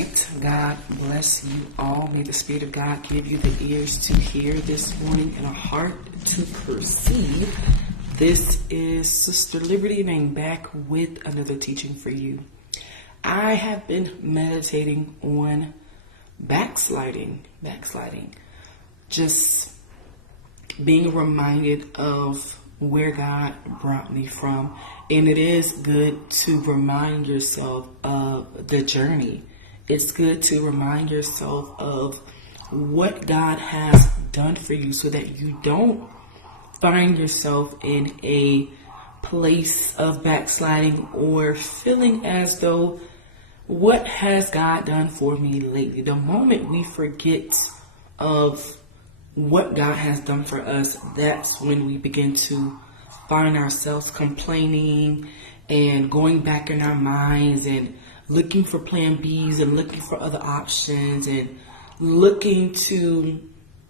right. God bless you all. May the Spirit of God give you the ears to hear this morning and a heart to perceive. This is Sister Liberty, and I'm back with another teaching for you. I have been meditating on backsliding. Just being reminded of where God brought me from. And it is good to remind yourself of the journey. It's good to remind yourself of what God has done for you so that you don't find yourself in a place of backsliding or feeling as though, what has God done for me lately? The moment we forget of what God has done for us, that's when we begin to find ourselves complaining and going back in our minds and looking for plan Bs and looking for other options and looking to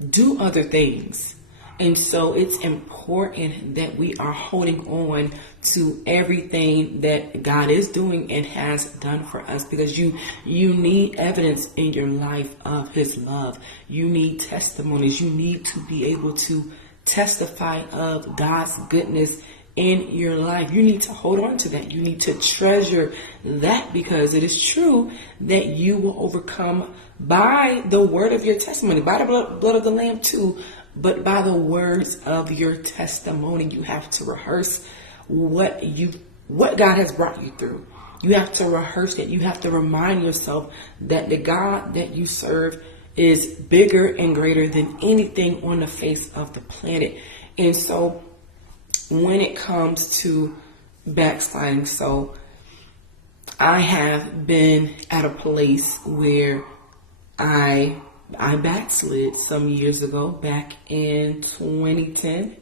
do other things. And so it's important that we are holding on to everything that God is doing and has done for us, because you need evidence in your life of His love. You need testimonies. You need to be able to testify of God's goodness in your life. You need to hold on to that. You need to treasure that, because it is true that you will overcome by the word of your testimony, by the blood of the Lamb too, but by the words of your testimony. You have to rehearse what God has brought you through. You have to rehearse it. You have to remind yourself that the God that you serve is bigger and greater than anything on the face of the planet. And so when it comes to backsliding, so I have been at a place where I backslid some years ago, back in 2010.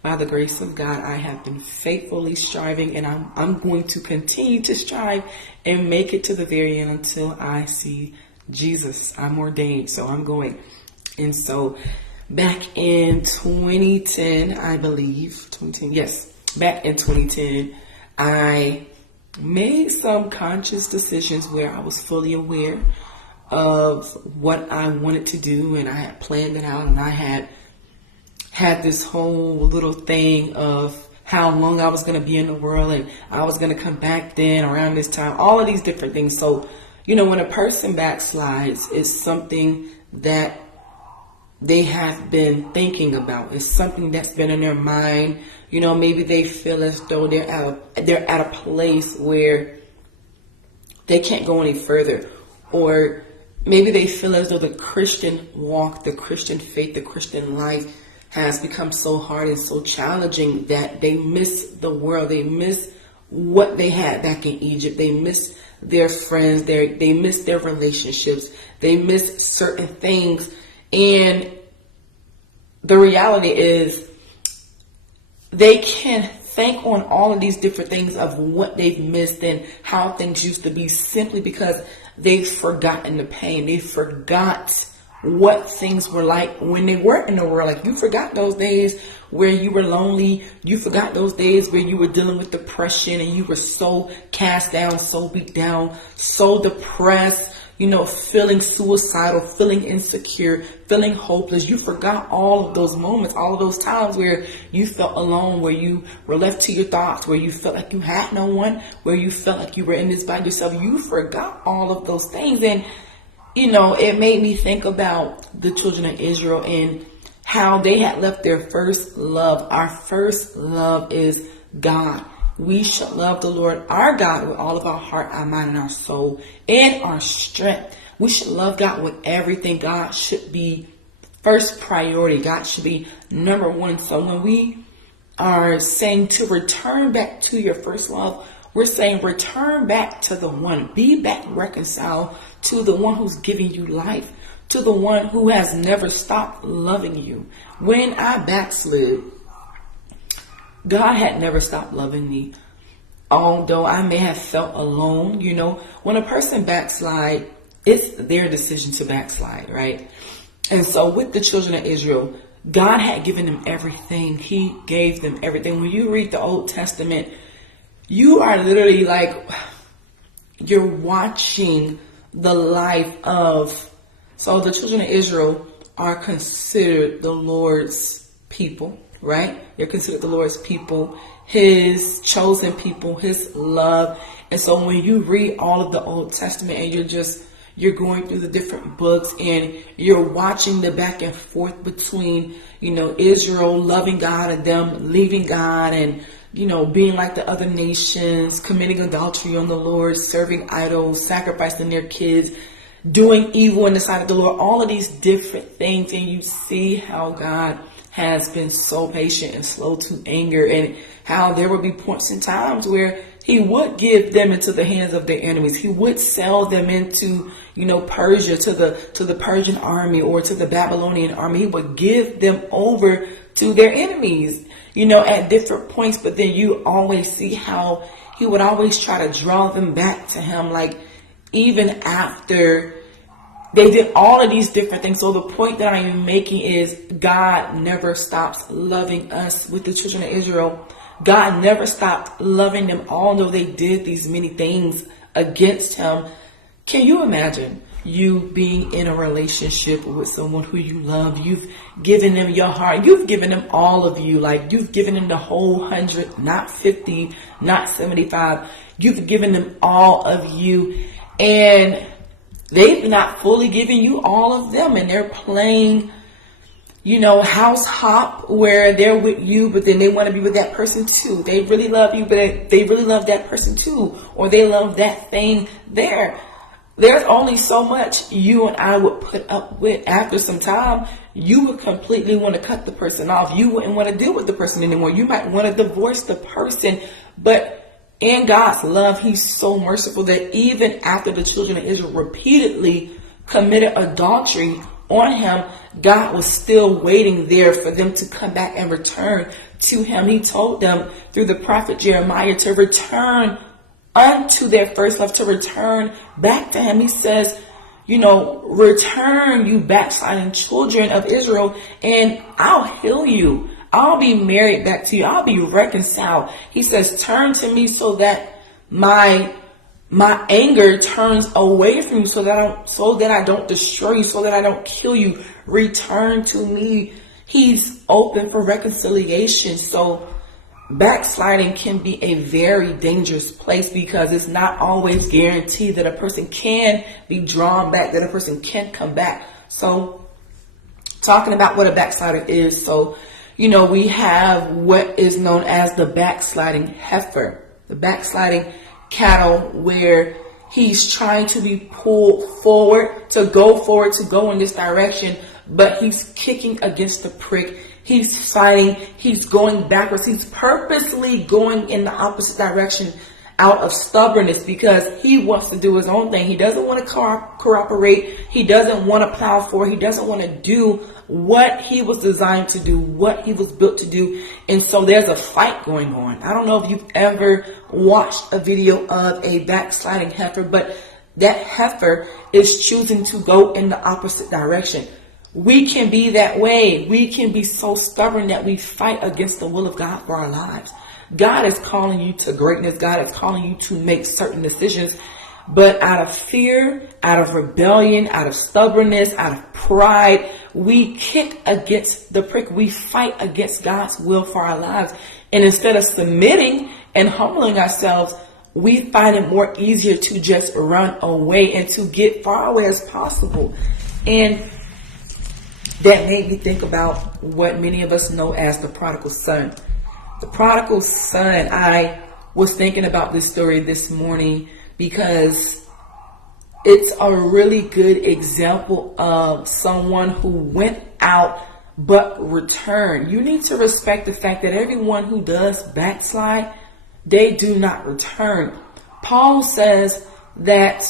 By the grace of God, I have been faithfully striving, and I'm going to continue to strive and make it to the very end until I see Jesus. I'm ordained, so I'm going. And so back in 2010, I believe, back in 2010, I made some conscious decisions where I was fully aware of what I wanted to do, and I had planned it out, and I had this whole little thing of how long I was going to be in the world, and I was going to come back then around this time, all of these different things. So, when a person backslides, it's something that they have been thinking about. It's something that's been in their mind. Maybe they feel as though they're at a place where they can't go any further, or maybe they feel as though the Christian walk, the Christian faith, the Christian life has become so hard and so challenging that they miss the world. They miss what they had back in Egypt. They miss their friends. They miss their relationships. They miss certain things. And the reality is they can think on all of these different things of what they've missed and how things used to be, simply because they've forgotten the pain. They forgot what things were like when they were in the world. Like, you forgot those days where you were lonely. You forgot those days where you were dealing with depression and you were so cast down, so beat down, so depressed, feeling suicidal, feeling insecure, feeling hopeless. You forgot all of those moments, all of those times where you felt alone, where you were left to your thoughts, where you felt like you had no one, where you felt like you were in this by yourself. You forgot all of those things. And, it made me think about the children of Israel and how they had left their first love. Our first love is God. We should love the Lord our God with all of our heart, our mind, and our soul, and our strength. We should love God with everything. God should be first priority. God should be number one. So when we are saying to return back to your first love, we're saying return back to the one. Be back reconciled to the one who's giving you life, to the one who has never stopped loving you. When I backslid, God had never stopped loving me. Although I may have felt alone, when a person backslide, it's their decision to backslide, right? And so with the children of Israel, God had given them everything. He gave them everything. When you read the Old Testament, you are literally like, you're watching the life of, so the children of Israel are considered the Lord's people, right? They're considered the Lord's people, his chosen people, his love. And so when you read all of the Old Testament and you're going through the different books and you're watching the back and forth between, Israel loving God and them leaving God and, being like the other nations, committing adultery on the Lord, serving idols, sacrificing their kids, doing evil in the sight of the Lord, all of these different things. And you see how God has been so patient and slow to anger, and how there would be points in times where he would give them into the hands of their enemies. He would sell them into, Persia, to the Persian army or to the Babylonian army. He would give them over to their enemies, at different points. But then you always see how he would always try to draw them back to him, like even after they did all of these different things. So the point that I am making is God never stops loving us with the children of Israel. God never stopped loving them, although they did these many things against him. Can you imagine you being in a relationship with someone who you love? You've given them your heart. You've given them all of you. Like, you've given them the whole 100, not 50, not 75. You've given them all of you. And they've not fully given you all of them. And they're playing, house hop, where they're with you, but then they want to be with that person too. They really love you, but they really love that person too. Or they love that thing there. There's only so much you and I would put up with. After some time, you would completely want to cut the person off. You wouldn't want to deal with the person anymore. You might want to divorce the person. But in God's love, he's so merciful that even after the children of Israel repeatedly committed adultery on him, God was still waiting there for them to come back and return to him. He told them through the prophet Jeremiah to return unto their first love, to return back to him. He says, return, you backsliding children of Israel, and I'll heal you. I'll be married back to you. I'll be reconciled. He says, turn to me so that my anger turns away from you, so that I don't destroy you, so that I don't kill you. Return to me. He's open for reconciliation. So backsliding can be a very dangerous place, because it's not always guaranteed that a person can be drawn back, that a person can come back. So talking about what a backslider is. So, we have what is known as the backsliding heifer, the backsliding cattle, where he's trying to be pulled forward, to go in this direction, but he's kicking against the prick. He's fighting. He's going backwards. He's purposely going in the opposite direction out of stubbornness, because he wants to do his own thing. He doesn't want to cooperate. He doesn't want to plow forward. He doesn't want to do what he was designed to do, what he was built to do. And so there's a fight going on. I don't know if you've ever watched a video of a backsliding heifer, but that heifer is choosing to go in the opposite direction. We can be that way. We can be so stubborn that we fight against the will of God for our lives. God is calling you to greatness. God is calling you to make certain decisions. But out of fear, out of rebellion, out of stubbornness, out of pride, we kick against the prick. We fight against God's will for our lives. And instead of submitting and humbling ourselves, we find it more easier to just run away and to get far away as possible. And that made me think about what many of us know as the prodigal son. The prodigal son, I was thinking about this story this morning because it's a really good example of someone who went out but returned. You need to respect the fact that everyone who does backslide, they do not return. Paul says that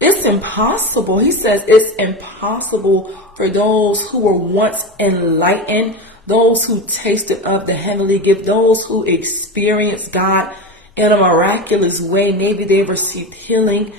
it's impossible. He says it's impossible for those who were once enlightened, those who tasted of the heavenly gift, those who experienced God in a miraculous way. Maybe they received healing.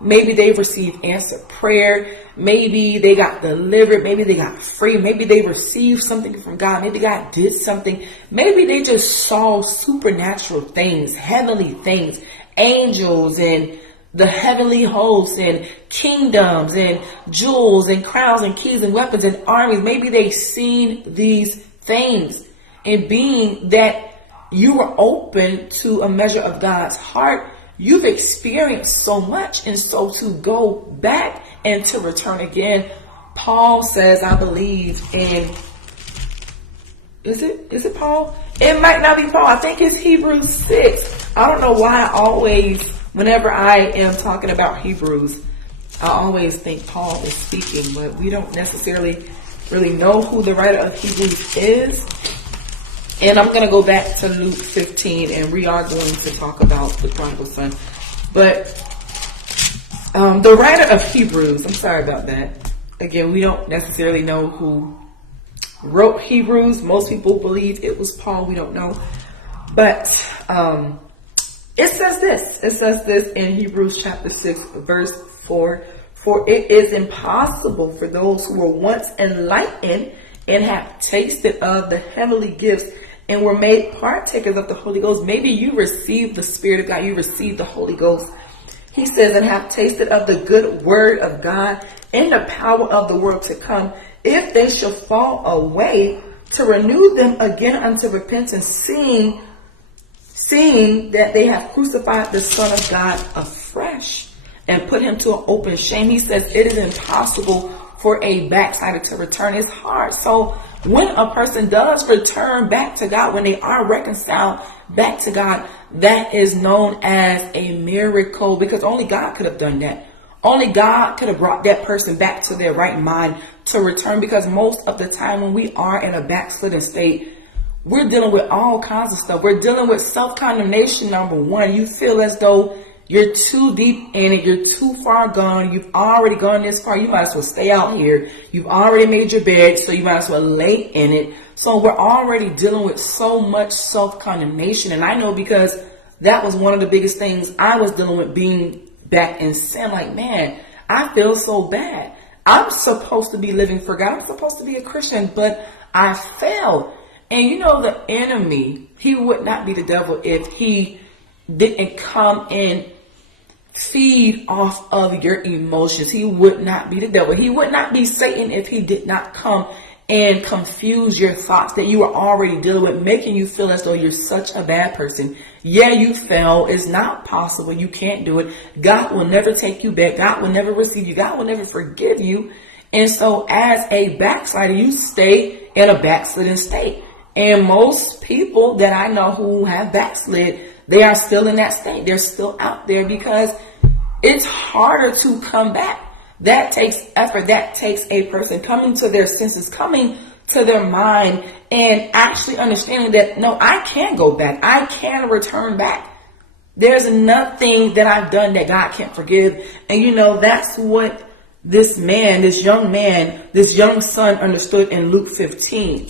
Maybe they received answered prayer. Maybe they got delivered. Maybe they got free. Maybe they received something from God. Maybe God did something. Maybe they just saw supernatural things, heavenly things, angels, and the heavenly hosts and kingdoms and jewels and crowns and keys and weapons and armies. Maybe they've seen these things. And being that you were open to a measure of God's heart, you've experienced so much. And so to go back and to return again, Paul says, I believe in, is it Paul? It might not be Paul. I think it's Hebrews 6. I don't know why I always, whenever I am talking about Hebrews, I always think Paul is speaking, but we don't necessarily really know who the writer of Hebrews is. And I'm going to go back to Luke 15, and we are going to talk about the prodigal son. But the writer of Hebrews, I'm sorry about that. Again, we don't necessarily know who wrote Hebrews. Most people believe it was Paul. We don't know. But it says this. It says this in Hebrews chapter 6, verse 4. For it is impossible for those who were once enlightened and have tasted of the heavenly gifts and were made partakers of the Holy Ghost. Maybe you received the Spirit of God. You received the Holy Ghost. He says, and have tasted of the good word of God and the power of the world to come. If they shall fall away, to renew them again unto repentance, seeing that they have crucified the Son of God afresh and put him to an open shame. He says it is impossible for a backslider to return. It's hard. So when a person does return back to God, when they are reconciled back to God, that is known as a miracle, because only God could have done that. Only God could have brought that person back to their right mind to return, because most of the time when we are in a backslidden state, we're dealing with all kinds of stuff. We're dealing with self-condemnation, number one. You feel as though you're too deep in it. You're too far gone. You've already gone this far. You might as well stay out here. You've already made your bed, so you might as well lay in it. So we're already dealing with so much self-condemnation. And I know, because that was one of the biggest things I was dealing with, being back in sin. Like, man, I feel so bad. I'm supposed to be living for God. I'm supposed to be a Christian, but I failed. And you know, the enemy, he would not be the devil if he didn't come and feed off of your emotions. He would not be the devil. He would not be Satan if he did not come and confuse your thoughts that you are already dealing with, making you feel as though you're such a bad person. Yeah, you fell. It's not possible. You can't do it. God will never take you back. God will never receive you. God will never forgive you. And so as a backslider, you stay in a backslidden state. And most people that I know who have backslid, they are still in that state. They're still out there because it's harder to come back. That takes effort. That takes a person coming to their senses, coming to their mind, and actually understanding that, no, I can go back. I can return back. There's nothing that I've done that God can't forgive. And you know, that's what this man, this young son understood in Luke 15.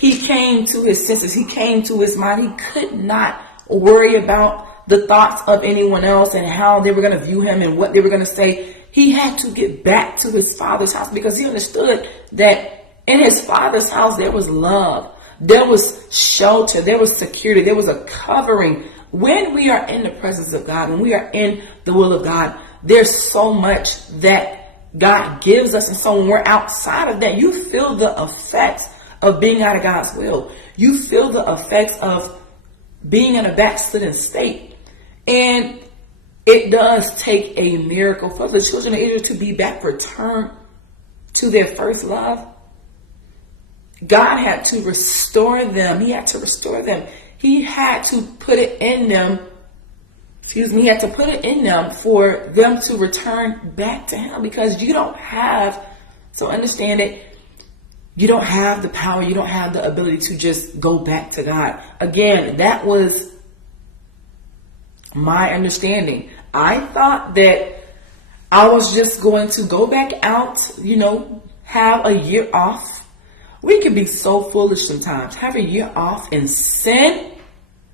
He came to his senses. He came to his mind. He could not worry about the thoughts of anyone else and how they were going to view him and what they were going to say. He had to get back to his father's house, because he understood that in his father's house there was love, there was shelter, there was security, there was a covering. When we are in the presence of God, when we are in the will of God, there's so much that God gives us. And so when we're outside of that, you feel the effects of being out of God's will. You feel the effects of being in a backslidden state. And it does take a miracle for the children of Israel to be back, returned to their first love. God had to restore them. He had to restore them. He had to put it in them. He had to put it in them for them to return back to him, because you don't have, so understand it, you don't have the power, you don't have the ability to just go back to God. Again, that was my understanding. I thought that I was just going to go back out, have a year off. We can be so foolish sometimes. Have a year off and sin,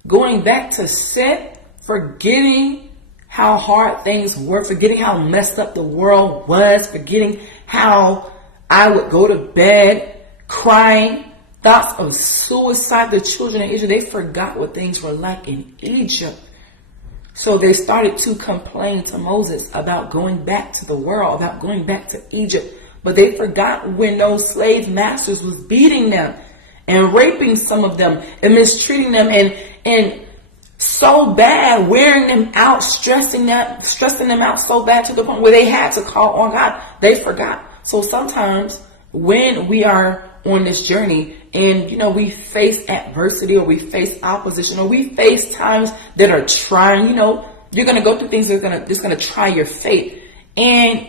going back to sin, forgetting how hard things were, forgetting how messed up the world was, forgetting how I would go to bed crying, thoughts of suicide. The children of Israel, they forgot what things were like in Egypt. So they started to complain to Moses about going back to the world, about going back to Egypt. But they forgot when those slave masters was beating them and raping some of them and mistreating them and so bad, wearing them out, stressing them out so bad to the point where they had to call on God. They forgot. So sometimes when we are on this journey and, we face adversity or we face opposition or we face times that are trying, you're going to go through things that are going to try your faith. And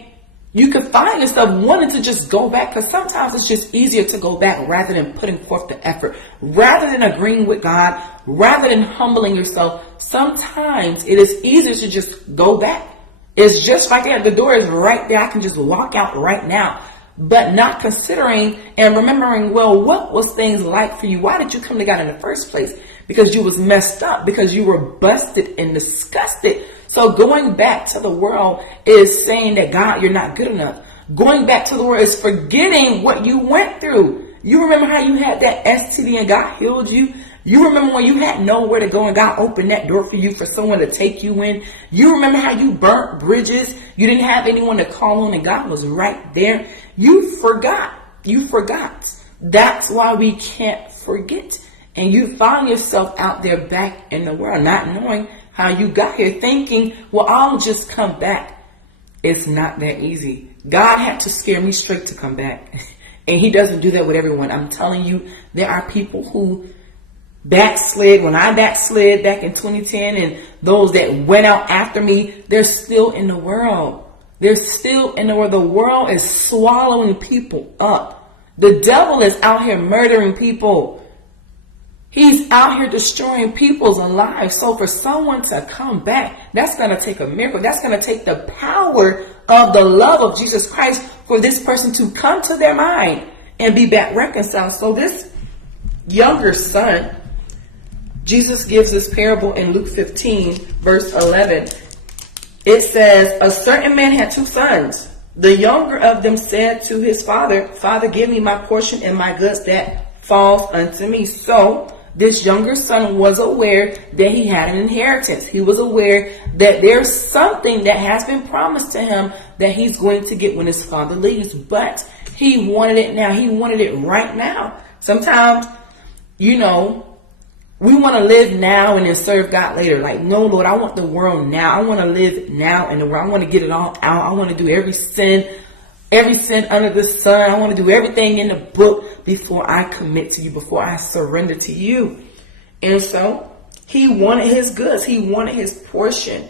you can find yourself wanting to just go back, because sometimes it's just easier to go back rather than putting forth the effort, rather than agreeing with God, rather than humbling yourself. Sometimes it is easier to just go back. It's just right there. The door is right there. I can just walk out right now. But not considering and remembering, well, what was things like for you? Why did you come to God in the first place? Because you was messed up, because you were busted and disgusted. So going back to the world is saying that, God, you're not good enough. Going back to the world is forgetting what you went through. You remember how you had that STD and God healed you? You remember when you had nowhere to go and God opened that door for you, for someone to take you in? You remember how you burnt bridges? You didn't have anyone to call on and God was right there. You forgot. You forgot. That's why we can't forget. And you find yourself out there back in the world, not knowing how you got here, thinking, well, I'll just come back. It's not that easy. God had to scare me straight to come back. And he doesn't do that with everyone. I'm telling you, there are people who backslid when I backslid back in 2010, and those that went out after me, they're still in the world. They're still in the world. The world is swallowing people up. The devil is out here murdering people. He's out here destroying people's lives. So for someone to come back, that's going to take a miracle. That's going to take the power of the love of Jesus Christ for this person to come to their mind and be back reconciled. So this younger son, Jesus gives this parable in Luke 15, verse 11. It says, a certain man had two sons. The younger of them said to his father, Father, give me my portion and my goods that falls unto me. So this younger son was aware that he had an inheritance. He was aware that there's something that has been promised to him that he's going to get when his father leaves. But he wanted it now. He wanted it right now. Sometimes, we want to live now and then serve God later. Like, no, Lord, I want the world now. I want to live now in the world. I want to get it all out. I want to do every sin under the sun. I want to do everything in the book before I commit to you, before I surrender to you. And so he wanted his goods. He wanted his portion.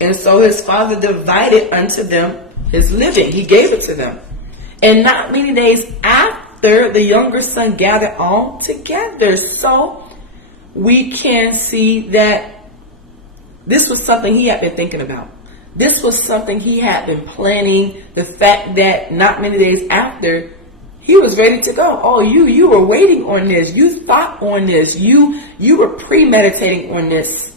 And so his father divided unto them his living. He gave it to them. And not many days after, the younger son gathered all together. So we can see that this was something he had been thinking about. This was something he had been planning. The fact that not many days after, he was ready to go. Oh, you were waiting on this. You thought on this. You were premeditating on this.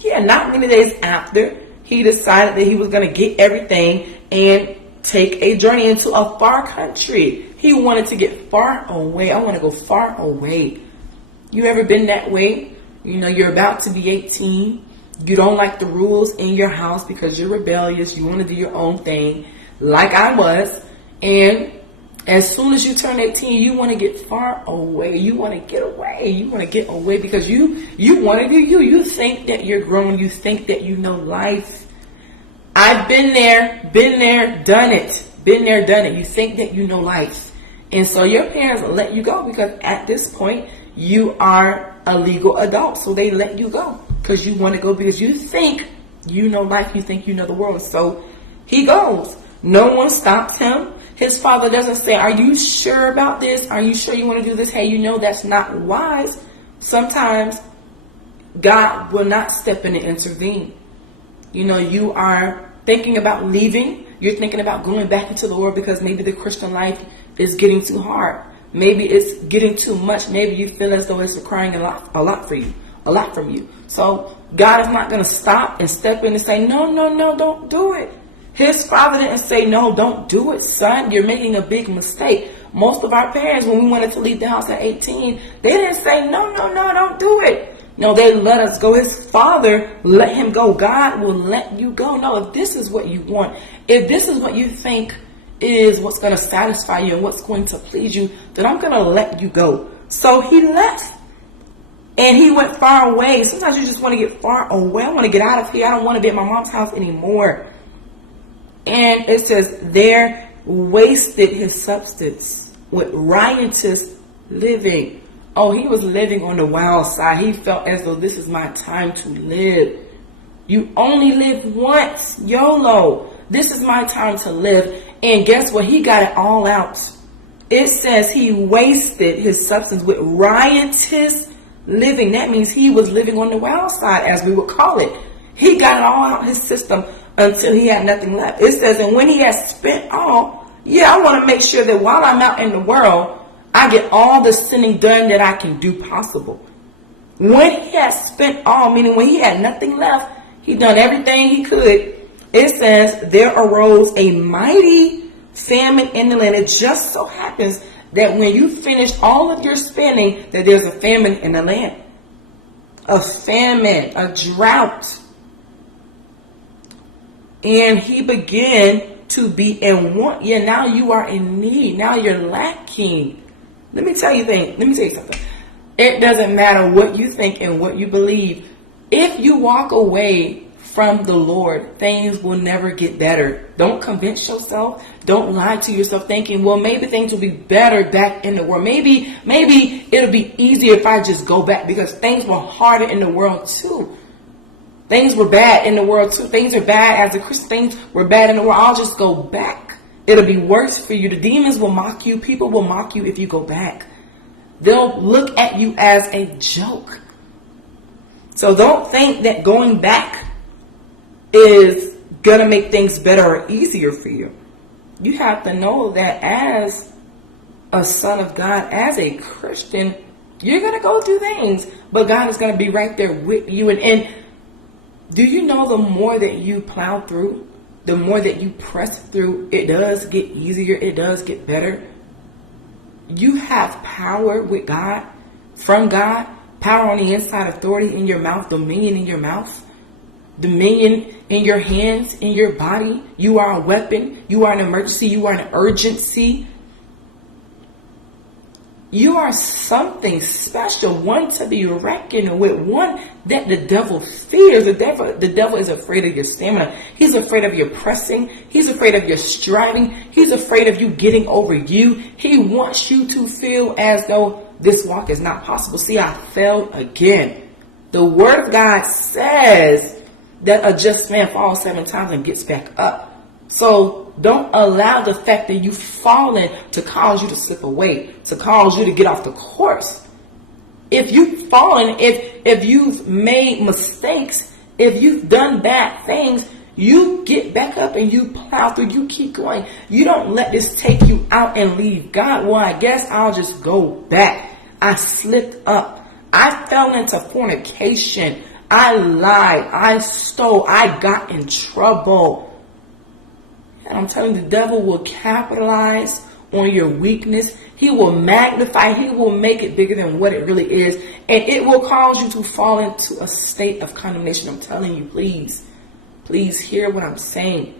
Yeah, not many days after, he decided that he was going to get everything and take a journey into a far country. He wanted to get far away. I want to go far away. You ever been that way? You're about to be 18. You don't like the rules in your house because you're rebellious. You want to do your own thing, like I was. And as soon as you turn 18, you want to get far away. You want to get away. You want to get away because you want to do you. You think that you're grown. You think that you know life. I've been there, done it. Been there, done it. You think that you know life. And so your parents let you go because at this point, you are a legal adult. So they let you go because you want to go, because you think you know life. You think you know the world. So he goes. No one stops him. His father doesn't say, are you sure about this? Are you sure you want to do this? Hey, that's not wise. Sometimes God will not step in and intervene. You are thinking about leaving. You're thinking about going back into the world because maybe the Christian life is getting too hard. Maybe it's getting too much. Maybe you feel as though it's requiring a lot from you. So God is not going to stop and step in and say, no, don't do it. His father didn't say, no, don't do it, son. You're making a big mistake. Most of our parents, when we wanted to leave the house at 18, they didn't say, no, don't do it. No, they let us go. His father let him go. God will let you go. No, if this is what you want, if this is what you think is what's going to satisfy you and what's going to please you, then I'm going to let you go. So he left. And he went far away. Sometimes you just want to get far away. I want to get out of here. I don't want to be at my mom's house anymore. And it says, there wasted his substance with riotous living. Oh, he was living on the wild side. He felt as though this is my time to live. You only live once. YOLO. This is my time to live. And guess what? He got it all out. It says he wasted his substance with riotous living. That means he was living on the wild side, as we would call it. He got it all out of his system until he had nothing left. It says, and when he had spent all, I want to make sure that while I'm out in the world, I get all the sinning done that I can do possible. When he had spent all, meaning when he had nothing left, he done everything he could. It says, there arose a mighty famine in the land. It just so happens that when you finish all of your spending, that there's a famine in the land. A famine, a drought. And he began to be in want. Now you are in need. Now you're lacking. Let me tell you something. It doesn't matter what you think and what you believe. If you walk away from the Lord, things will never get better. Don't convince yourself. Don't lie to yourself thinking, well, maybe things will be better back in the world. Maybe it'll be easier if I just go back, because things were harder in the world too. Things were bad in the world too. Things are bad as a Christian. Things were bad in the world. I'll just go back. It'll be worse for you. The demons will mock you. People will mock you if you go back. They'll look at you as a joke. So don't think that going back is going to make things better or easier for you. You have to know that as a son of God, as a Christian, you're going to go through things, but God is going to be right there with you. And do you know the more that you plow through, the more that you press through, it does get easier, it does get better. You have power with God, from God, power on the inside, authority in your mouth, dominion in your mouth, dominion in your hands, in your body. You are a weapon. You are an emergency. You are an urgency. You are something special, one to be reckoned with, one that the devil fears. The devil is afraid of your stamina. He's afraid of your pressing. He's afraid of your striving. He's afraid of you getting over you. He wants you to feel as though this walk is not possible. See, I failed again. The word of God says that a just man falls 7 times and gets back up. So don't allow the fact that you've fallen to cause you to slip away, to cause you to get off the course. If you've fallen, if you've made mistakes, if you've done bad things, you get back up and you plow through, you keep going. You don't let this take you out and leave God. Well, I guess I'll just go back. I slipped up. I fell into fornication. I lied. I stole. I got in trouble. And I'm telling you, the devil will capitalize on your weakness. He will magnify. He will make it bigger than what it really is. And it will cause you to fall into a state of condemnation. I'm telling you, please hear what I'm saying.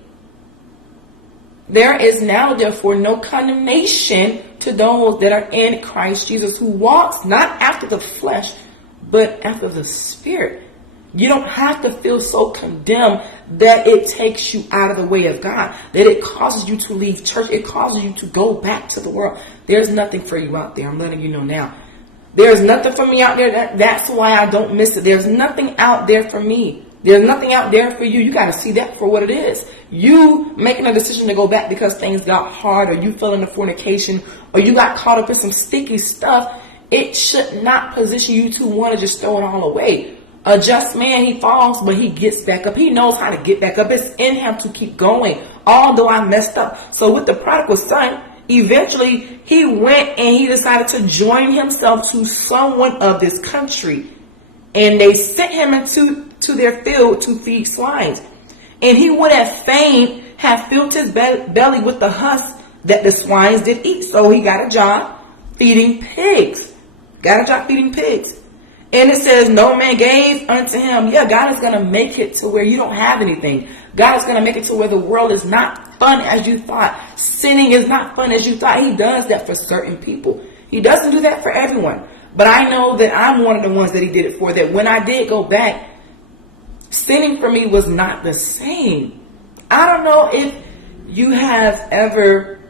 There is now, therefore, no condemnation to those that are in Christ Jesus, who walks not after the flesh, but after the Spirit. You don't have to feel so condemned that it takes you out of the way of God, that it causes you to leave church. It causes you to go back to the world. There's nothing for you out there. I'm letting you know now. There's nothing for me out there. That's why I don't miss it. There's nothing out there for me. There's nothing out there for you. You got to see that for what it is. You making a decision to go back because things got hard, or you fell into fornication, or you got caught up in some sticky stuff. It should not position you to want to just throw it all away. A just man, he falls, but he gets back up. He knows how to get back up. It's in him to keep going, although I messed up. So with the prodigal son, eventually he went and he decided to join himself to someone of this country. And they sent him into their field to feed swines. And he would have fain have filled his belly with the husk that the swines did eat. So he got a job feeding pigs. And it says, no man gave unto him. Yeah, God is going to make it to where you don't have anything. God is going to make it to where the world is not fun as you thought. Sinning is not fun as you thought. He does that for certain people. He doesn't do that for everyone. But I know that I'm one of the ones that he did it for. That when I did go back, sinning for me was not the same. I don't know if you have ever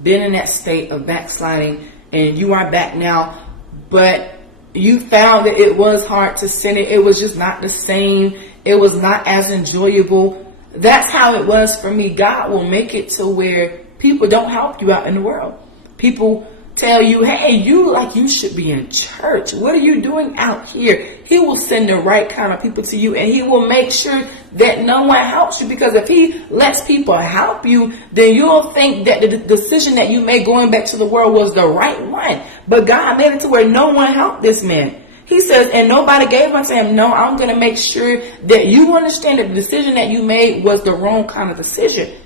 been in that state of backsliding and you are back now, but you found that it was hard to sin. It was just not the same. It was not as enjoyable. That's how it was for me. God will make it to where people don't help you out in the world. People tell you, hey, you should be in church. What are you doing out here? He will send the right kind of people to you, and he will make sure that no one helps you, because if he lets people help you, then you'll think that the decision that you made going back to the world was the right one. But God made it to where no one helped this man. He says, and nobody gave unto him. No, I'm going to make sure that you understand that the decision that you made was the wrong kind of decision.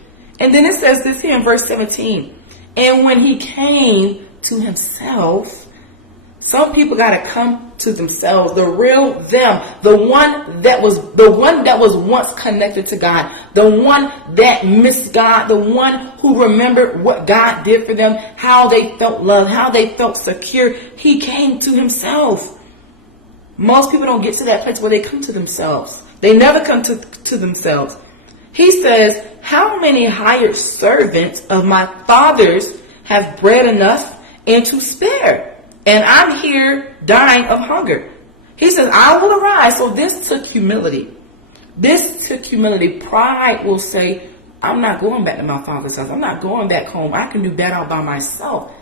And then it says this here in verse 17. And when he came to himself, some people got to come to themselves, the real them, the one that was once connected to God, the one that missed God, the one who remembered what God did for them, how they felt loved, how they felt secure. He came to himself. Most people don't get to that place where they come to themselves. They never come to themselves. He says, how many hired servants of my father's have bread enough and to spare, and I'm here dying of hunger? He says, I will arise. So this took humility. This took humility. Pride will say, I'm not going back to my father's house. I'm not going back home. I can do that all by myself.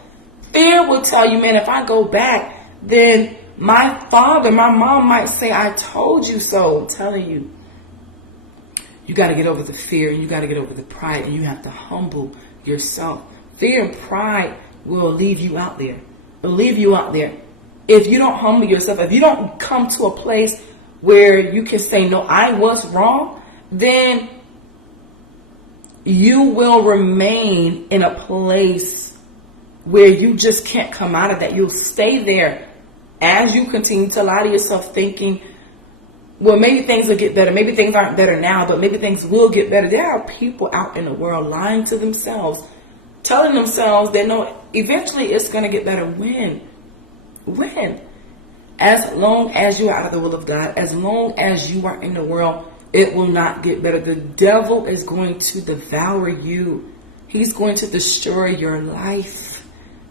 Fear will tell you, man, if I go back, then my father, my mom might say, I told you so. I'm telling you. You got to get over the fear, and you got to get over the pride, and you have to humble yourself. Fear and pride will leave you out there. It'll leave you out there. If you don't humble yourself, if you don't come to a place where you can say, no, I was wrong, then you will remain in a place where you just can't come out of that. You'll stay there as you continue to lie to yourself, thinking, well, maybe things will get better. Maybe things aren't better now, but maybe things will get better. There are people out in the world lying to themselves, telling themselves that no, eventually it's going to get better. When? As long as you are out of the will of God, as long as you are in the world, it will not get better. The devil is going to devour you. He's going to destroy your life.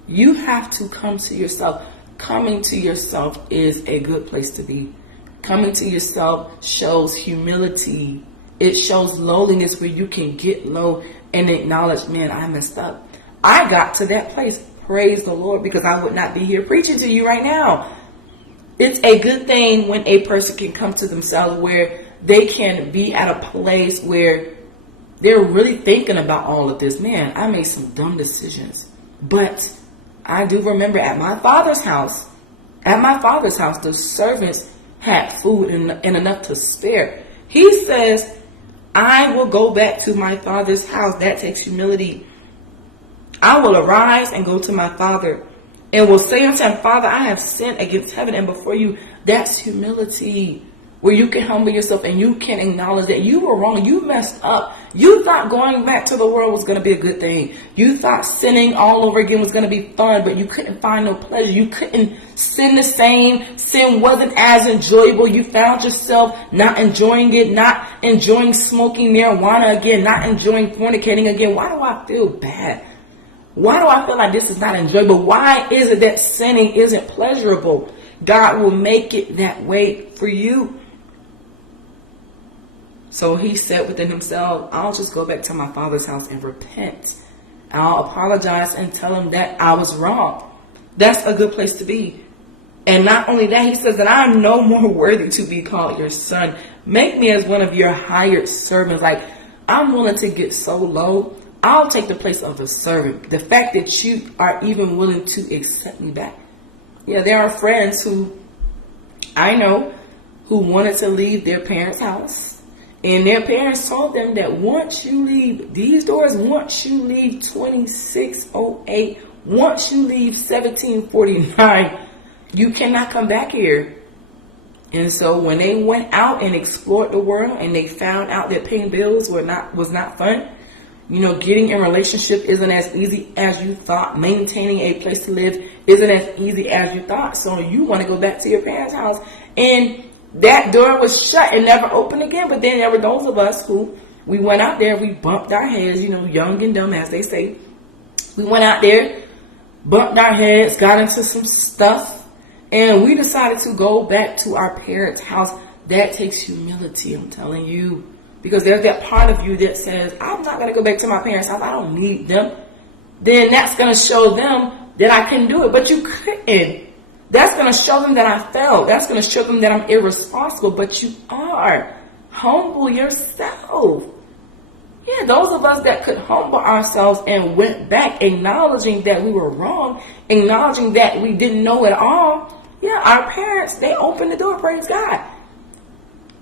You have to come to yourself. Coming to yourself is a good place to be. Coming to yourself shows humility. It shows lowliness, where you can get low and acknowledge, man, I messed up. I got to that place. Praise the Lord, because I would not be here preaching to you right now. It's a good thing when a person can come to themselves, where they can be at a place where they're really thinking about all of this. Man, I made some dumb decisions. But I do remember at my father's house, the servants had food and enough to spare. He says, I will go back to my father's house. That takes humility. I will arise and go to my father and will say unto him, Father, I have sinned against heaven and before you. That's humility, where you can humble yourself and you can acknowledge that you were wrong. You messed up. You thought going back to the world was going to be a good thing. You thought sinning all over again was going to be fun, but you couldn't find no pleasure. You couldn't sin the same. Sin wasn't as enjoyable. You found yourself not enjoying it, not enjoying smoking marijuana again, not enjoying fornicating again. Why do I feel bad? Why do I feel like this is not enjoyable? Why is it that sinning isn't pleasurable? God will make it that way for you. So he said within himself, I'll just go back to my father's house and repent. I'll apologize and tell him that I was wrong. That's a good place to be. And not only that, he says that I'm no more worthy to be called your son. Make me as one of your hired servants. Like, I'm willing to get so low. I'll take the place of a servant. The fact that you are even willing to accept me back. Yeah, there are friends who I know who wanted to leave their parents' house. And their parents told them that once you leave these doors, once you leave 2608, once you leave 1749, you cannot come back here. And so when they went out and explored the world and they found out that paying bills was not fun, getting in a relationship isn't as easy as you thought. Maintaining a place to live isn't as easy as you thought. So you want to go back to your parents' house. And that door was shut and never opened again. But then there were those of us who, we went out there, we bumped our heads, young and dumb, as they say. We went out there, bumped our heads, got into some stuff, and we decided to go back to our parents' house. That takes humility, I'm telling you. Because there's that part of you that says, I'm not going to go back to my parents' house. I don't need them. Then that's going to show them that I can do it. But you couldn't. That's going to show them that I failed. That's going to show them that I'm irresponsible. But you are. Humble yourself. Yeah, those of us that could humble ourselves and went back, acknowledging that we were wrong, acknowledging that we didn't know it all. Yeah, our parents, they opened the door, praise God.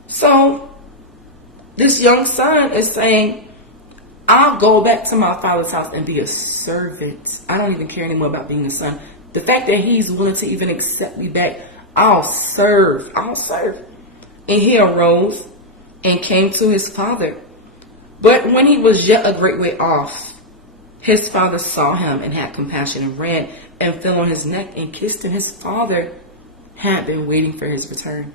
So this young son is saying, I'll go back to my father's house and be a servant. I don't even care anymore about being a son. The fact that he's willing to even accept me back, I'll serve. And he arose and came to his father. But when he was yet a great way off, his father saw him and had compassion and ran and fell on his neck and kissed him. His father had been waiting for his return.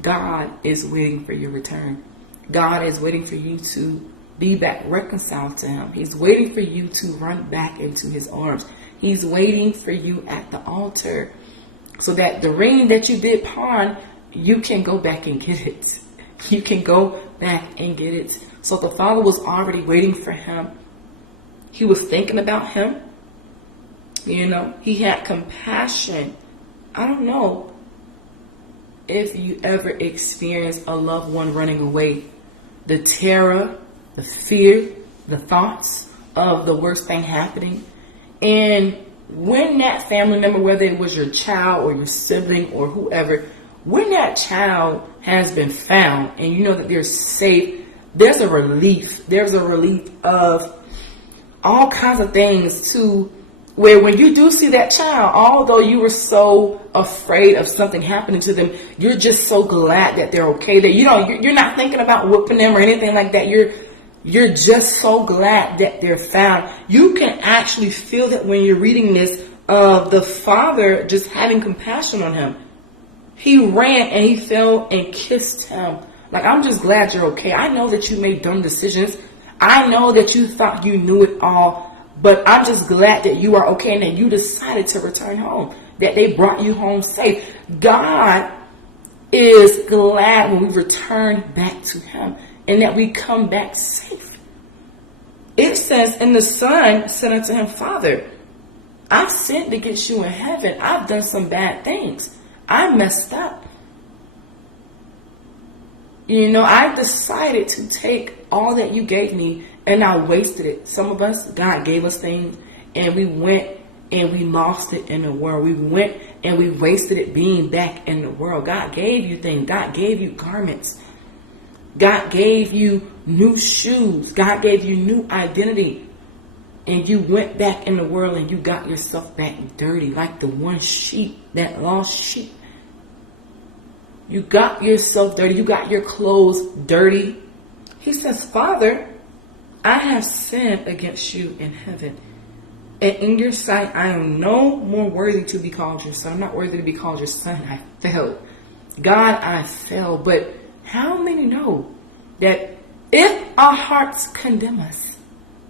God is waiting for your return. God is waiting for you to be back reconciled to him. He's waiting for you to run back into his arms. He's waiting for you at the altar so that the ring that you did pawn, you can go back and get it. You can go back and get it. So the father was already waiting for him. He was thinking about him. He had compassion. I don't know if you ever experienced a loved one running away. The terror, the fear, the thoughts of the worst thing happening. And when that family member, whether it was your child or your sibling or whoever, when that child has been found and you know that they're safe, there's a relief. There's a relief of all kinds of things to where when you do see that child, although you were so afraid of something happening to them, you're just so glad that they're okay. That you're not thinking about whooping them or anything like that. You're just so glad that they're found. You can actually feel that when you're reading this of the father just having compassion on him. He ran and he fell and kissed him. Like, I'm just glad you're okay. I know that you made dumb decisions. I know that you thought you knew it all. But I'm just glad that you are okay and that you decided to return home. That they brought you home safe. God is glad when we return back to him. And that we come back safe. It says, and the son said unto him, Father, I've sinned against you in heaven. I've done some bad things. I messed up. I decided to take all that you gave me and I wasted it. Some of us, God gave us things and we went and we lost it in the world. We went and we wasted it being back in the world. God gave you things. God gave you garments. God gave you new shoes. God gave you new identity. And you went back in the world and you got yourself back dirty like the one sheep, that lost sheep. You got yourself dirty. You got your clothes dirty. He says, Father, I have sinned against you in heaven. And in your sight, I am no more worthy to be called your son. I'm not worthy to be called your son. I failed. God, I fell. But how many know that if our hearts condemn us,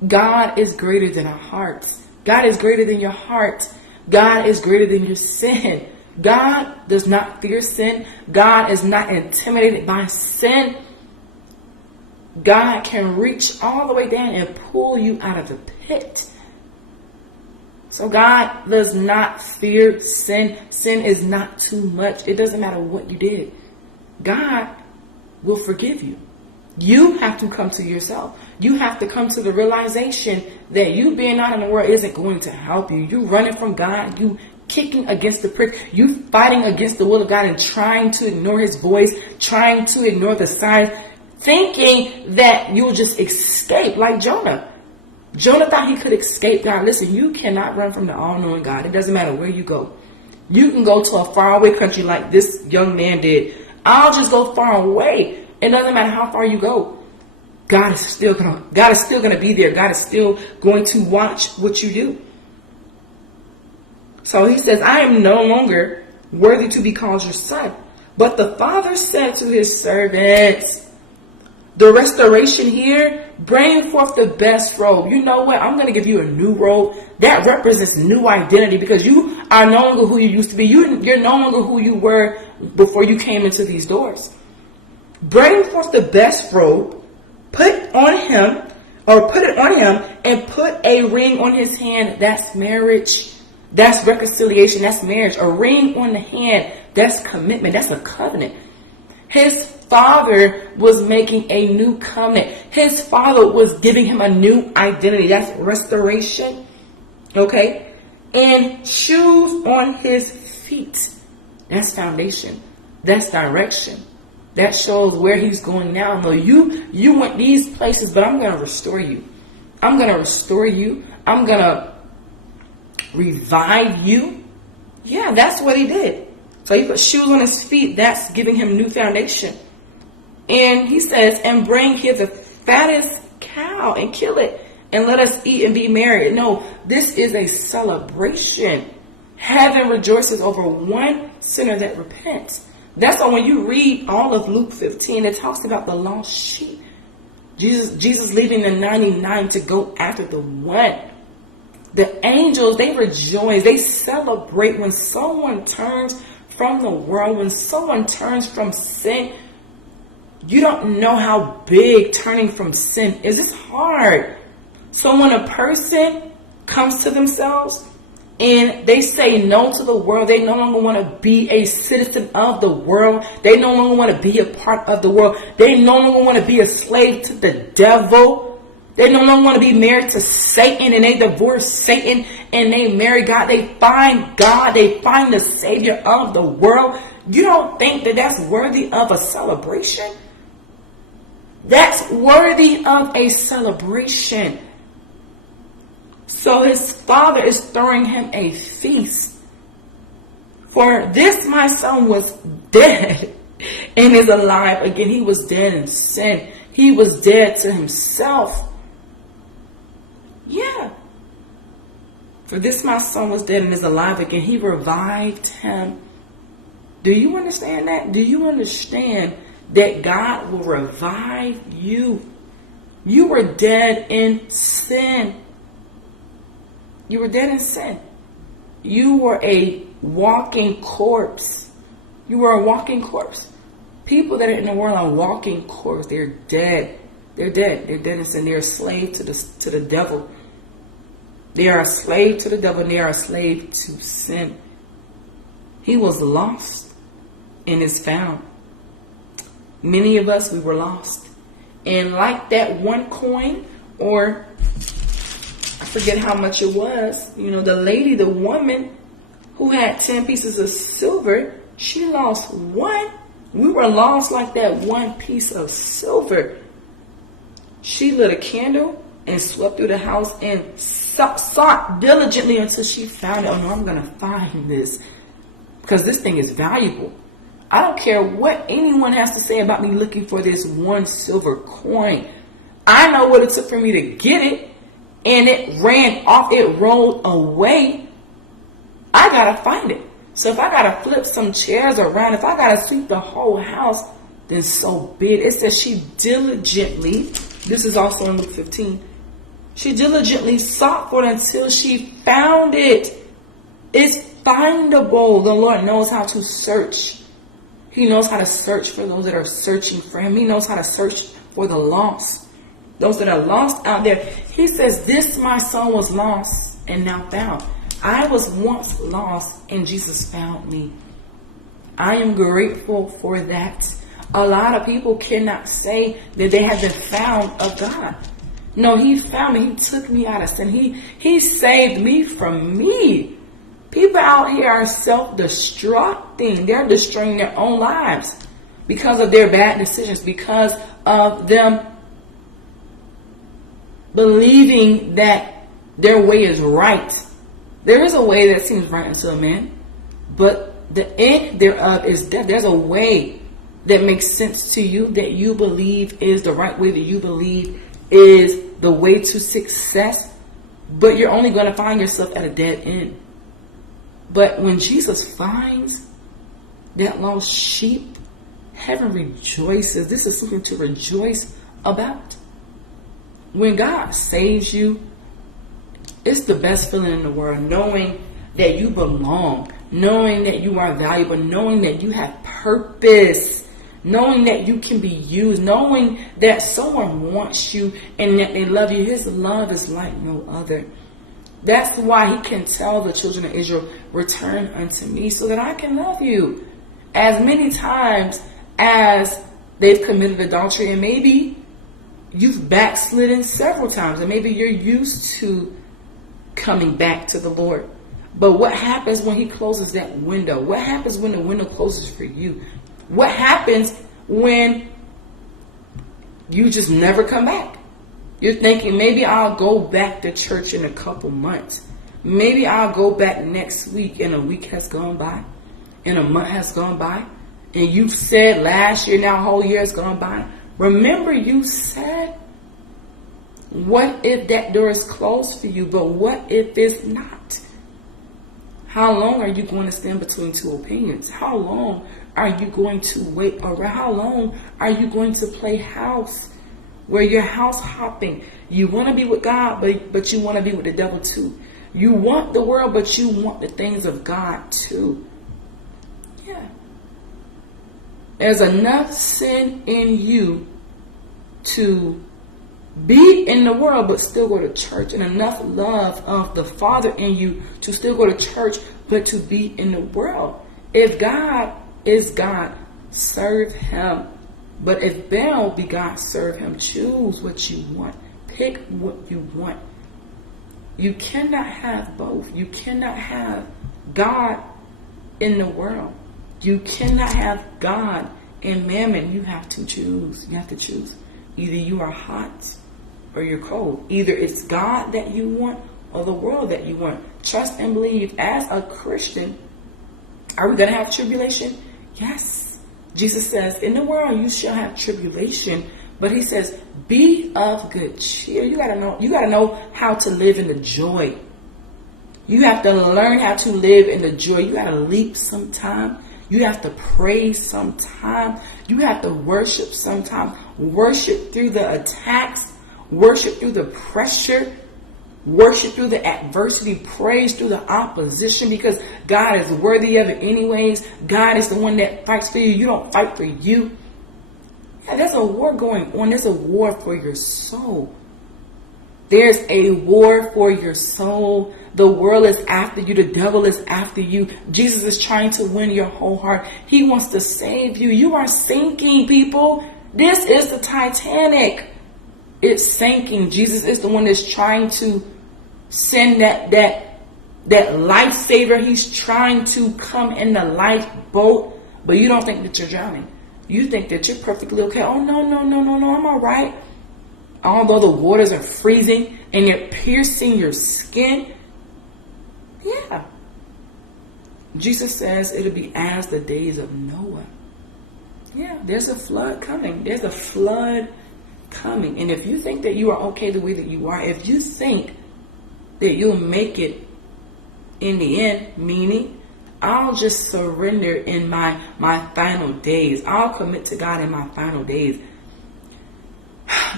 God is greater than our hearts. God is greater than your heart. God is greater than your sin. God does not fear sin. God is not intimidated by sin. God can reach all the way down and pull you out of the pit. So God does not fear sin. Sin is not too much. It doesn't matter what you did. God will forgive you. You have to come to yourself. You have to come to the realization that you being out in the world isn't going to help you. You running from God. You kicking against the prick. You fighting against the will of God and trying to ignore his voice, trying to ignore the signs, thinking that you'll just escape like Jonah. Jonah thought he could escape God. Listen, you cannot run from the all-knowing God. It doesn't matter where you go. You can go to a faraway country like this young man did. I'll just go far away. It doesn't matter how far you go. God is still gonna be there. God is still going to watch what you do. So he says, I am no longer worthy to be called your son. But the father said to his servants, the restoration here, bring forth the best robe. You know what? I'm going to give you a new robe. That represents new identity, because you are no longer who you used to be. You're no longer who you were before you came into these doors. Bring forth the best robe, put it on him, and put a ring on his hand. That's marriage. That's reconciliation. That's marriage. A ring on the hand. That's commitment. That's a covenant. His father was making a new covenant. His father was giving him a new identity. That's restoration. Okay? And shoes on his feet. That's foundation. That's direction. That shows where he's going now. No, you went these places, but I'm going to restore you. I'm going to restore you. I'm going to revive you. Yeah, that's what he did. So he put shoes on his feet. That's giving him new foundation. And he says, and bring here the fattest cow and kill it, and let us eat and be merry. No, this is a celebration. Heaven rejoices over one sinner that repents. That's why when you read all of Luke 15, it talks about the lost sheep. Jesus leaving the 99 to go after the one. The angels, they rejoice. They celebrate when someone turns from the world, when someone turns from sin. You don't know how big turning from sin is. It's hard. So when a person comes to themselves and they say no to the world, they no longer want to be a citizen of the world. They no longer want to be a part of the world. They no longer want to be a slave to the devil. They no longer want to be married to Satan, and they divorce Satan and they marry God. They find God. They find the Savior of the world. You don't think that that's worthy of a celebration? That's worthy of a celebration. So his father is throwing him a feast. For this my son was dead and is alive again. He was dead in sin. He was dead to himself. Yeah. For this my son was dead and is alive again. He revived him. Do you understand that? Do you understand that God will revive you? You were dead in sin. You were dead in sin. You were a walking corpse. You were a walking corpse. People that are in the world are walking corpse. They're dead. They're dead. They're dead in sin. They're a slave to the devil. They are a slave to the devil, and they are a slave to sin. He was lost and is found. Many of us, we were lost. And like that one coin, or I forget how much it was, the woman who had 10 pieces of silver, she lost one. We were lost like that one piece of silver. She lit a candle and swept through the house and sought diligently until she found it. Oh no, I'm going to find this, because this thing is valuable. I don't care what anyone has to say about me looking for this one silver coin. I know what it took for me to get it, and it ran off. It rolled away. I got to find it. So if I got to flip some chairs around, if I got to sweep the whole house, then so be it. It says she diligently, this is also in Luke 15, she diligently sought for it until she found it. It's findable. The Lord knows how to search. He knows how to search for those that are searching for him. He knows how to search for the lost. Those that are lost out there. He says, this my son was lost and now found. I was once lost and Jesus found me. I am grateful for that. A lot of people cannot say that they have been found of God. No, he found me. He took me out of sin. He saved me from me. People out here are self-destructing. They're destroying their own lives because of their bad decisions, because of them believing that their way is right. There is a way that seems right unto a man, but the end thereof is death. There's a way that makes sense to you, that you believe is the right way, that you believe is the way to success, but you're only going to find yourself at a dead end. But when Jesus finds that lost sheep, heaven rejoices. This is something to rejoice about. When God saves you, it's the best feeling in the world, knowing that you belong, knowing that you are valuable, knowing that you have purpose, knowing that you can be used, knowing that someone wants you and that they love you. His love is like no other. That's why he can tell the children of Israel, return unto me so that I can love you. As many times as they've committed adultery, and maybe you've backslidden several times, and maybe you're used to coming back to the Lord. But what happens when he closes that window? What happens when the window closes for you? What happens when you just never come back? You're thinking, maybe I'll go back to church in a couple months. Maybe I'll go back next week, and a week has gone by, and a month has gone by, and you said last year, now a whole year has gone by. Remember, you said, what if that door is closed for you, but what if it's not? How long are you going to stand between two opinions? How long are you going to wait around? How long are you going to play house, where you're house hopping? You want to be with God, but you want to be with the devil too. You want the world, but you want the things of God too. Yeah. There's enough sin in you to be in the world but still go to church, and enough love of the Father in you to still go to church but to be in the world. If God is God, serve him. But if Baal be God, serve him. Choose what you want. Pick what you want. You cannot have both. You cannot have God in the world. You cannot have God and mammon. You have to choose. You have to choose. Either you are hot or you're cold. Either it's God that you want or the world that you want. Trust and believe. As a Christian, are we going to have tribulation? Yes. Jesus says, in the world you shall have tribulation. But he says, be of good cheer. You gotta know how to live in the joy. You have to learn how to live in the joy. You gotta leap sometime. You have to praise sometime. You have to worship sometime. Worship through the attacks. Worship through the pressure. Worship through the adversity. Praise through the opposition, because God is worthy of it anyways. God is the one that fights for you. You don't fight for you. Yeah, there's a war going on. There's a war for your soul. There's a war for your soul. The world is after you. The devil is after you. Jesus is trying to win your whole heart. He wants to save you. You are sinking, people. This is the Titanic. It's sinking. Jesus is the one that's trying to send that lifesaver. He's trying to come in the lifeboat, but you don't think that you're drowning. You think that you're perfectly okay. Oh, no, I'm all right. Although the waters are freezing and they're piercing your skin. Yeah. Jesus says it'll be as the days of Noah. Yeah, there's a flood coming. There's a flood coming. And if you think that you are okay the way that you are, if you think that you'll make it in the end, meaning I'll just surrender in my final days. I'll commit to God in my final days.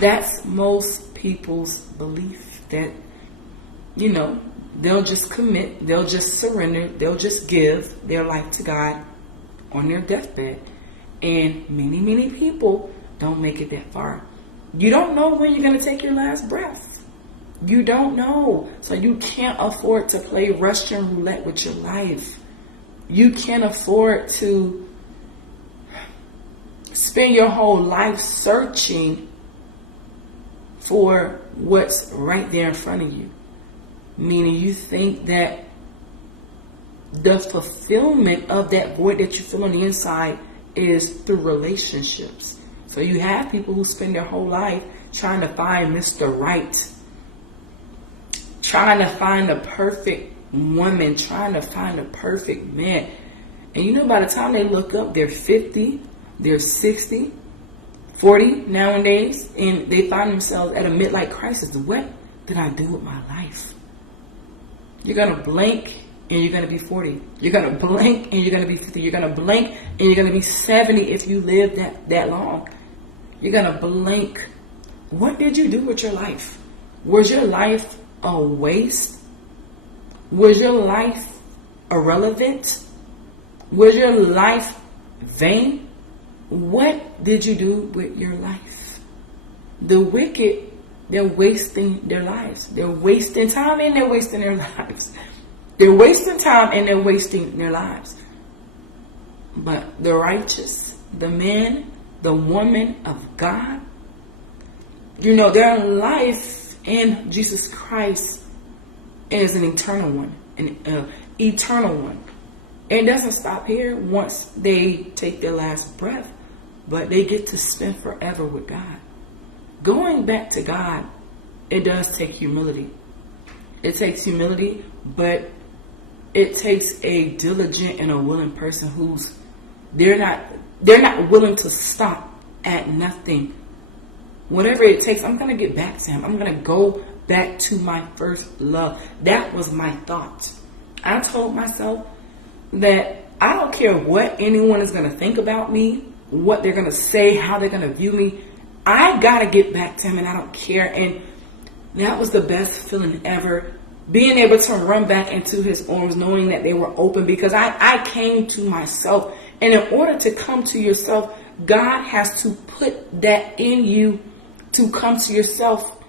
That's most people's belief, that, they'll just commit, they'll just surrender, they'll just give their life to God on their deathbed. And many, many people don't make it that far. You don't know when you're going to take your last breath. You don't know. So you can't afford to play Russian roulette with your life. You can't afford to spend your whole life searching for what's right there in front of you. Meaning you think that the fulfillment of that void that you feel on the inside is through relationships. So you have people who spend their whole life trying to find Mr. Right, trying to find the perfect woman, trying to find the perfect man. And you know, by the time they look up, they're 50, they're 60, 40 nowadays, and they find themselves at a midlife crisis. What did I do with my life? You're going to blink and you're going to be 40. You're going to blink and you're going to be 50. You're going to blink and you're going to be 70 if you live that long. You're going to blink. What did you do with your life? Was your life a waste? Was your life irrelevant? Was your life vain? What did you do with your life? The wicked, they're wasting their lives. They're wasting time and they're wasting their lives. They're wasting time and they're wasting their lives. But the righteous, the man, the woman of God, you know, their life in Jesus Christ is an eternal one. An eternal one. It doesn't stop here once they take their last breath, but they get to spend forever with God. Going back to God, it does take humility. It takes humility, but it takes a diligent and a willing person who's they're not willing to stop at nothing. Whatever it takes, I'm going to get back to him. I'm going to go back to my first love. That was my thought. I told myself that I don't care what anyone is going to think about me, what they're going to say, how they're going to view me. I got to get back to him, and I don't care. And that was the best feeling ever. Being able to run back into his arms, knowing that they were open, because I came to myself. And in order to come to yourself, God has to put that in you to come to yourself.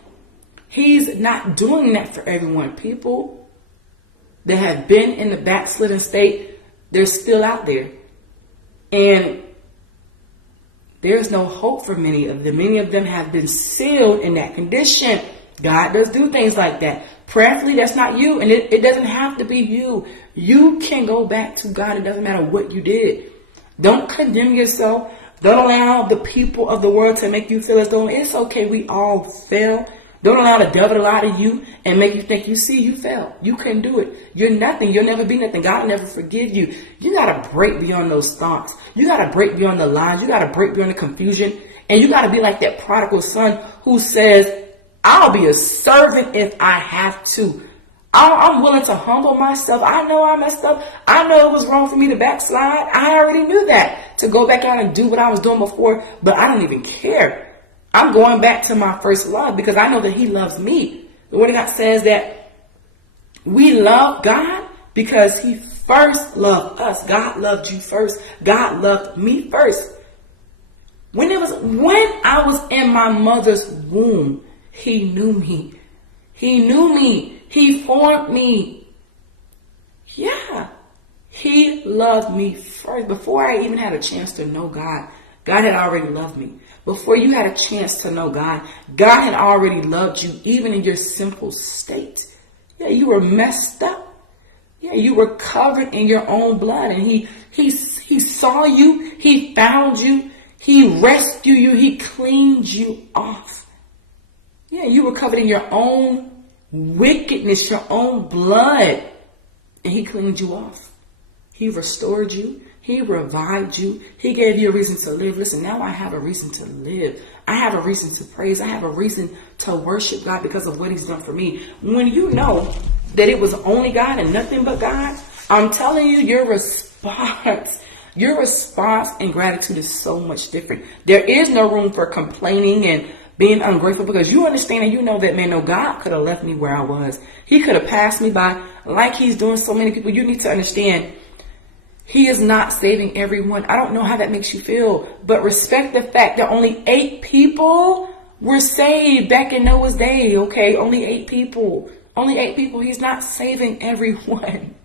He's not doing that for everyone. People that have been in the backslidden state, they're still out there. And there's no hope for many of them. Many of them have been sealed in that condition. God does do things like that. Prayerfully, that's not you. And it doesn't have to be you. You can go back to God. It doesn't matter what you did. Don't condemn yourself. Don't allow the people of the world to make you feel as though it's okay, we all fail. Don't allow the devil to lie to you and make you think you failed. You couldn't do it. You're nothing. You'll never be nothing. God will never forgive you. You got to break beyond those thoughts. You got to break beyond the lies. You got to break beyond the confusion. And you got to be like that prodigal son who says, I'll be a servant if I have to. I'm willing to humble myself. I know I messed up. I know it was wrong for me to backslide. I already knew that. To go back out and do what I was doing before. But I don't even care. I'm going back to my first love because I know that he loves me. The word of God says that we love God because he first loved us. God loved you first. God loved me first. When I was in my mother's womb, he knew me. He knew me. He formed me. Yeah. He loved me first. Before I even had a chance to know God, God had already loved me. Before you had a chance to know God, God had already loved you, even in your simple state. Yeah, you were messed up. Yeah, you were covered in your own blood. And he saw you. He found you. He rescued you. He cleaned you off. Yeah, you were covered in your own wickedness, your own blood. And he cleaned you off. He restored you. He revived you. He gave you a reason to live. Listen, now I have a reason to live. I have a reason to praise. I have a reason to worship God because of what he's done for me. When you know that it was only God and nothing but God, I'm telling you, your response and gratitude is so much different. There is no room for complaining and being ungrateful because you understand and you know that, man, no, God could have left me where I was. He could have passed me by like he's doing so many people. You need to understand, he is not saving everyone. I don't know how that makes you feel, but respect the fact that only 8 people were saved back in Noah's day, okay? Only 8 people. Only 8 people. He's not saving everyone.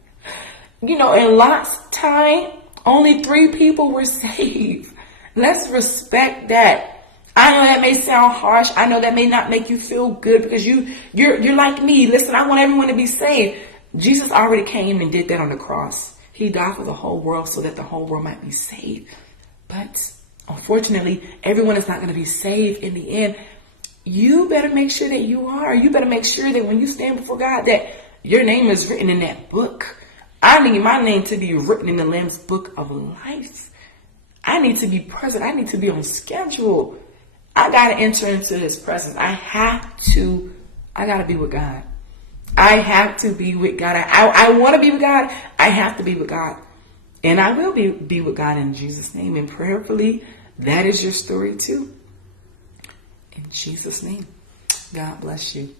You know, in Lot's time, only 3 people were saved. Let's respect that. I know that may sound harsh. I know that may not make you feel good because you're like me. Listen, I want everyone to be saved. Jesus already came and did that on the cross. He died for the whole world so that the whole world might be saved. But unfortunately, everyone is not going to be saved in the end. You better make sure that you are. You better make sure that when you stand before God, that your name is written in that book. I need my name to be written in the Lamb's book of life. I need to be present. I need to be on schedule. I got to enter into his presence. I got to be with God. I have to be with God. I want to be with God. I have to be with God. And I will be with God in Jesus' name. And prayerfully, that is your story too. In Jesus' name, God bless you.